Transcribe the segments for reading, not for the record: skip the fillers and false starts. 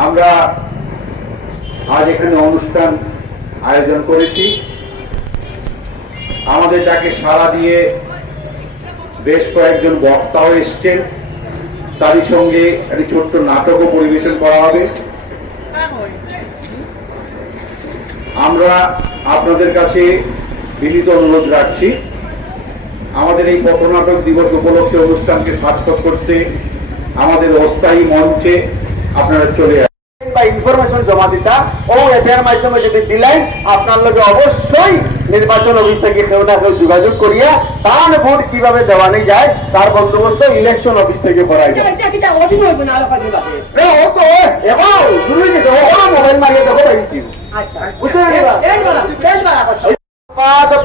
আমরা আজ এখানে অনুষ্ঠান আয়োজন করেছি। আমাদের ডাকে সাড়া দিয়ে বেশ কয়েকজন বক্তাও এসছেন, তারই সঙ্গে একটি ছোট্ট নাটকও পরিবেশন করা হবে। আমরা আপনাদের কাছে বিনীত অনুরোধ রাখছি, আমাদের এই পথনাটক দিবস উপলক্ষে অনুষ্ঠানকে সার্থক করতে আমাদের অস্থায়ী মঞ্চে আপনারা চলে আসেন বা ইনফরমেশন জমা দিতা ও এটার মাধ্যমে যদি দিলেন আপনার লগে অবশ্যই নির্বাচন অফিস থেকে কেউ না কেউ যোগাযোগ করিয়া তার ভোট কিভাবে দেওয়ানি যায় তার বন্দোবস্ত ইলেকশন অফিস থেকে করাই যায়। মোবাইল মারিয়ে দেখো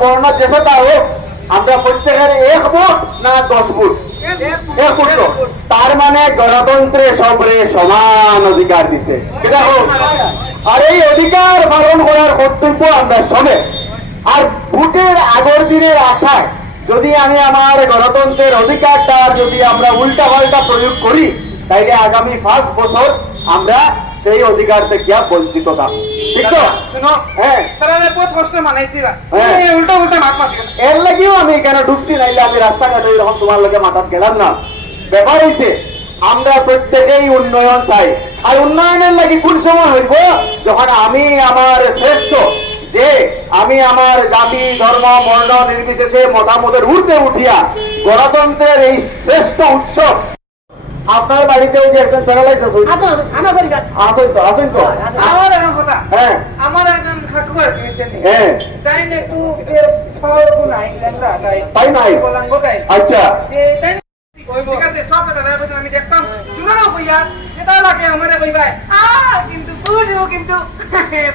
বর্ণা যেটা হোক আমরা প্রত্যেকের 1 ভোট না 10 ভোট, তার মানে গণতন্ত্রে সবরে সমান অধিকার দিতে, এটা হোক। আর এই অধিকার পালন করার কর্তব্য আমরা সবে। আর ভোটের আগের দিনের আশায় যদি আমি আমার গণতন্ত্রের অধিকারটা যদি আমরা উল্টা পাল্টা প্রয়োগ করি, তাইলে আগামী 5 বছর আমরা সেই অধিকার থেকে বঞ্চিত থাকবো। ঠিক তো? হ্যাঁ, এর লাগেও আমি কেন ঢুকছি, নাইলে আমি রাস্তাঘাটে যখন তোমার লোকে মাথা গেলাম না। ব্যাপার হয়েছে আমরা প্রত্যেকেই উন্নয়ন চাই। আর উন্নয়নের লাগি কোন সময় হইব? যখন আমি আমার শ্রেষ্ঠ যে আমি আমার জাতি ধর্ম বর্ণ নির্বিশেষে মতামতের ঊর্ধ্বে উঠিয়া গণতন্ত্রের এই শ্রেষ্ঠ উৎসব। আপনার বাড়িতেও যে একজন প্যারালাইজ আছে আসেন তো, আসেন তো। আমার এখন কথা, হ্যাঁ আমার একজন ঠাকুর হ্যাঁ তাই না একটু পাওয়ারফুল নাই লেঙ্গা তাই তাই নাই। বলাঙ্গ তাই আচ্ছা ঠিক আছে, সব কথা আমি দেখতাম শুনো কইয়া এটা লাগে আমার কইবাই কিন্তু বুঝো কিন্তু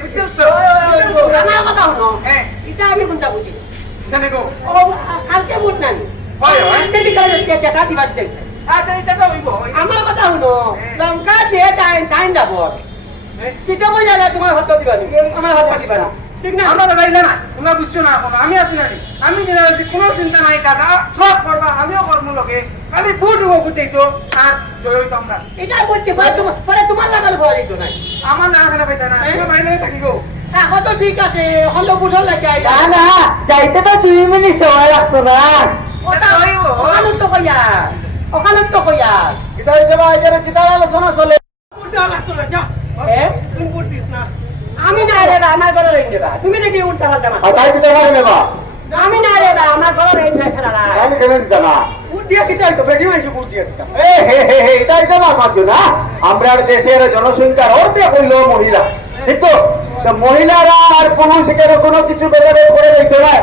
বুঝছিস তো আমার কথা হলো হ্যাঁ এটা আমি কোনটা বুঝি জানে গো ও কালকে বুঝ নাই হয় হয় আজকে বিকালে টাকা দিবার দেখ আচ্ছা এটা তো হইব আমার কথা হলো লঙ্কা দিয়ে টাইম যাব সেটা বোঝা যায় তোমার হাত দিবানি আমার হাত দিবা না, ঠিক না? আমরা যাইলে না, তোমরা বুঝছো না এখনো, আমি আছি না, আমি কোনো চিন্তা নাই দাদা, সব করবা, আমিও কর্ম লোকে, আমি বুট হবো বুঝেইতো আর জয় হইতো আমরা। এটা বলতে পরে তোমার লাগাল ভয় দিত নাই, আমার না এখানে পাইতা না, তোমার বাইরে থাকিব। এখন তো ঠিক আছে, এখন তো বুঝল লাগে না যাইতে তো 2 মিনিট সময় লাগতো না। ওটা হইব ওখানে তো কইয়া ওখানে তো কইয়া কিতা হইছে বা এখানে কিতা আলোচনা চলে? তুমি করতিস না, আমি না রে আমার ঘরে রেখে দেবা, তুমি নাকি উল্টা পাল্টা না। তাই দিতে পারে নেবা, আমি না রে আমার ঘরে রেখে ফেলা না আমি কেন দিতে না? উঠ দিয়ে কি চাইতো বেশি বেশি উঠ দিয়ে দিতাম। এটাই তো আমার না। আমরা দেশের জনসংখ্যার অর্ধেক হইল মহিলা, ঠিক তো? মহিলারা আর পুরুষ কেন কোনো কিছু ব্যাপারে করে দেখতে না,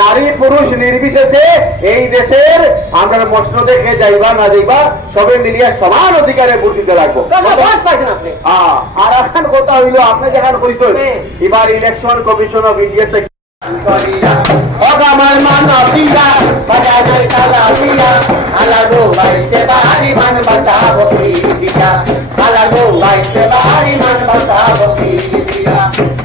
নারী পুরুষ নির্বিশেষে এই দেশের আমরা মশন দেখে যাইবা না যাইবা সবে মিলিয়ে সমান অধিকারে ভোট দিতে লাগবো। আর এখন কথা হইলো আপনি যেখানে কইছেন এবার ইলেকশন কমিশন অফ ইন্ডিয়া থেকে আমার মান পিয়া বাজারের কালা পিয়া আলাগো বাইতে বাড়ি মান বাঁচাবো পিয়া আলাগো বাইতে বাড়ি মান বাঁচাবো পিয়া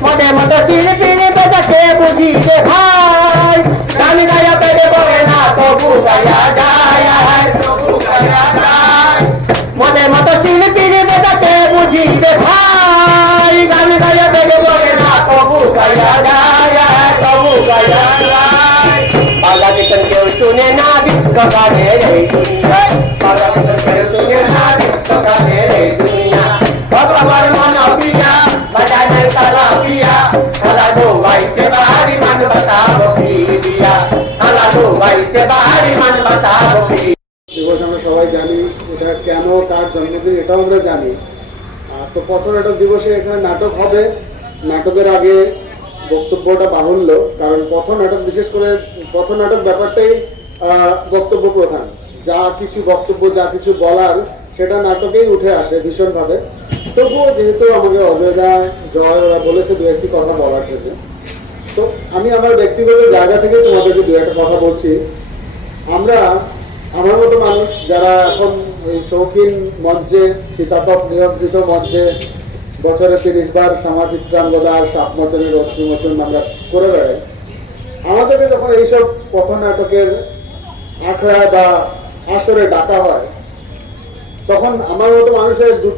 মনে মতো চিনি পিনি বেজাতে বুঝিতে খাই গানি গায়া পেটে পড়ে না তবু গায়া যায় তবু গায়া যায় মনে মতো চিনি পিনি বেজাতে বুঝিতে খাই গানি গায়া পেটে পড়ে না তবু গায়া যায় তবু গায়া যায় পালা দিকন কেউ শুনে না বিস্ক গানে রে দুনিয়া পালা দিকন কেউ শুনে না বিস্ক গানে রে দুনিয়া ভগবান মন পিয়া বাজানের কালা পিয়া আলাগো বাইতে বাড়ি মান বাঁচাবো পিয়া আলাগো বাইতে বাড়ি মান বাঁচাবো পিয়া। দিবস আমরা সবাই জানি, এটা কেন তার জন্মদিন এটাও আমরা জানি। তো পথনাটক দিবসে এখানে নাটক হবে। নাটকের আগে বক্তব্যটা বাহুল্য, কারণ পথনাটক বিশেষ করে পথনাটক ব্যাপারটাই বক্তব্য প্রধান। যা কিছু বক্তব্য যা কিছু বলার সেটা নাটকেই উঠে আসে ভীষণভাবে। তবুও যেহেতু আমাকে অবেদা জয় ওরা বলেছে 2-1টি কথা বলার জন্য, তো আমি আমার ব্যক্তিগত জায়গা থেকে তোমাদেরকে 2-1টা কথা বলছি। আমরা আমার মতো মানুষ যারা এখন ওই শৌখিন মঞ্চে শীতাতপ নিয়ন্ত্রিত মঞ্চে বছরে 30 বার সামাজিক প্রাঙ্গদার সাপমোচনের অশ্রুমোচন আমরা করে বেড়াই, আমাদেরকে যখন এইসব পথনাটকের আখড়া বা আসরে ডাকা হয়, তখন আমার মতো মানুষের দুটো